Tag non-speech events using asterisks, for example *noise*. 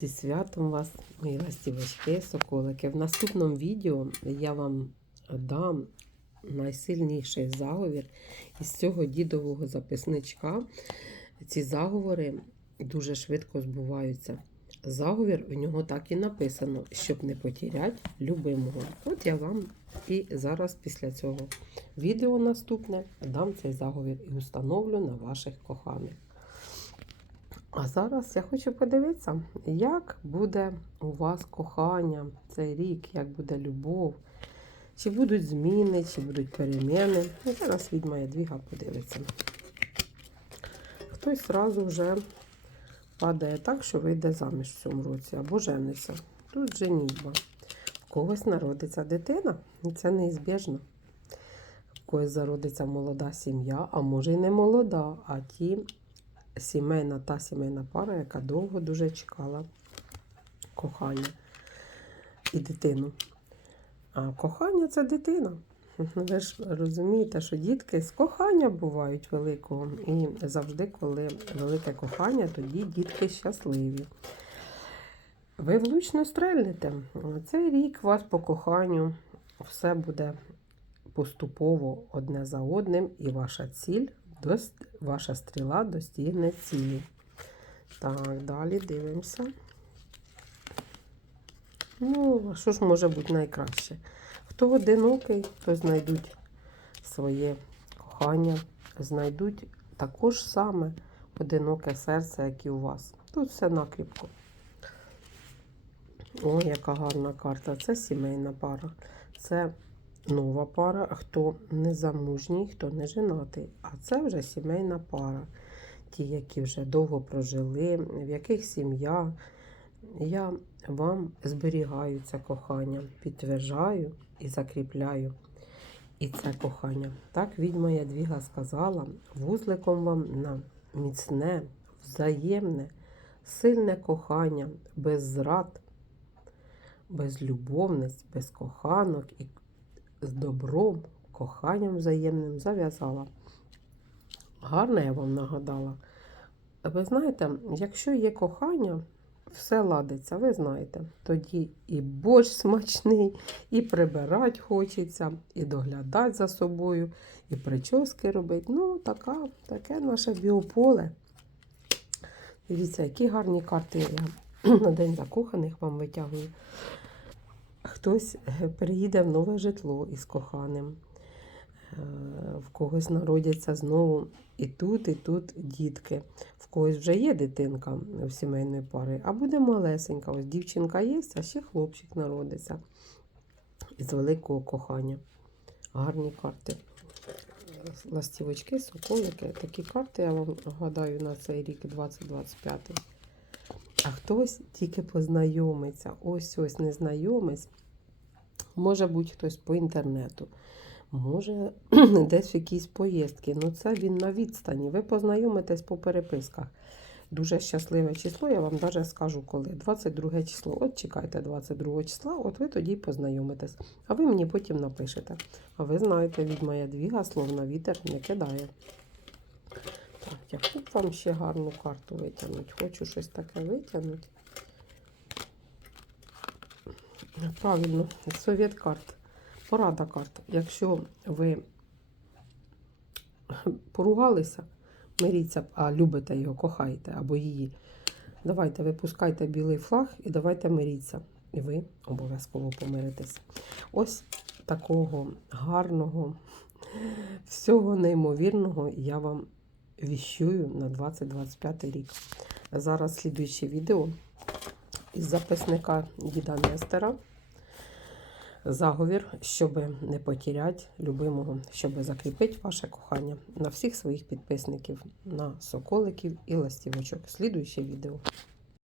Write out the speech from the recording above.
Зі святом вас, мої ластівочки, соколики. В наступному відео я вам дам найсильніший заговір із цього дідового записничка. Ці заговори дуже швидко збуваються. Заговір у нього так і написано, щоб не потеряти любимого. От я вам і зараз після цього відео наступне дам цей заговір і установлю на ваших коханих. А зараз я хочу подивитися, як буде у вас кохання цей рік, як буде любов, чи будуть зміни, чи будуть переміни. І зараз відьма Ядвіга подивиться. Хтось одразу вже падає так, що вийде заміж в цьому році, або жениться. Тут женітьба. В когось народиться дитина, і це неізбіжно. В когось зародиться молода сім'я, а може й не молода, а ті сімейна та сімейна пара, яка довго дуже чекала кохання і дитину. А кохання це дитина. Ви ж розумієте, що дітки з кохання бувають великого. І завжди, коли велике кохання, тоді дітки щасливі. Ви влучно стрельнете. Цей рік вас по коханню все буде поступово одне за одним, і ваша ціль дос- ваша стріла достигне цілі. Так, далі дивимося. Ну, що ж може бути найкраще? Хто одинокий, то знайдуть своє кохання, знайдуть також саме одиноке серце, як і у вас. Тут все накріпко. Ой, яка гарна карта. Це сімейна пара. Це нова пара, хто не замужній, хто не женатий. А це вже сімейна пара. Ті, які вже довго прожили, в яких сім'я. Я вам зберігаю це кохання, підтверджаю і закріпляю. І це кохання. Так відьма Ядвіга сказала, вузликом вам на міцне, взаємне, сильне кохання, без зрад, без любовниць, без коханок і з добром, коханням взаємним зав'язала. Гарно я вам нагадала. Ви знаєте, якщо є кохання, все ладиться, ви знаєте. Тоді і борщ смачний, і прибирати хочеться, і доглядати за собою, і прически робити. Ну, така, таке наше біополе. Дивіться, які гарні карти я *clears throat* на День закоханих вам витягую. Хтось е, переїде в нове житло із коханим. Е, В когось народяться знову і тут, і тут дітки. В когось вже є дитинка в сімейної пари, а буде малесенька. Ось дівчинка є, а ще хлопчик народиться із великого кохання. Гарні карти. Ластівочки, соколики. Такі карти я вам гадаю на цей рік 2025. А хтось тільки познайомиться. Ось ось незнайомець. Може бути хтось по інтернету. Може, *clears throat* десь в якійсь поїздки. Ну, це він на відстані. Ви познайомитесь по переписках. Дуже щасливе число, я вам навіть скажу коли. 22 число. От чекайте 22 числа, от ви тоді познайомитесь. А ви мені потім напишете. А ви знаєте, від моя двіга слов на вітер не кидає. Яку б вам ще гарну карту витягнути? Хочу щось таке витягнути. Правильно, совет карт. Порада карт. Якщо ви поругалися, миріться, а любите його, кохаєте або її, давайте випускайте білий флаг і давайте миріться. І ви обов'язково помиритеся. Ось такого гарного, всього неймовірного я вам віщую на 2025 рік. Зараз слідуюче відео із записника Діда Нестера. Заговір, щоб не потеряти любимого, щоб закріпити ваше кохання на всіх своїх підписників, на соколиків і ластівочок. Слідуюче відео.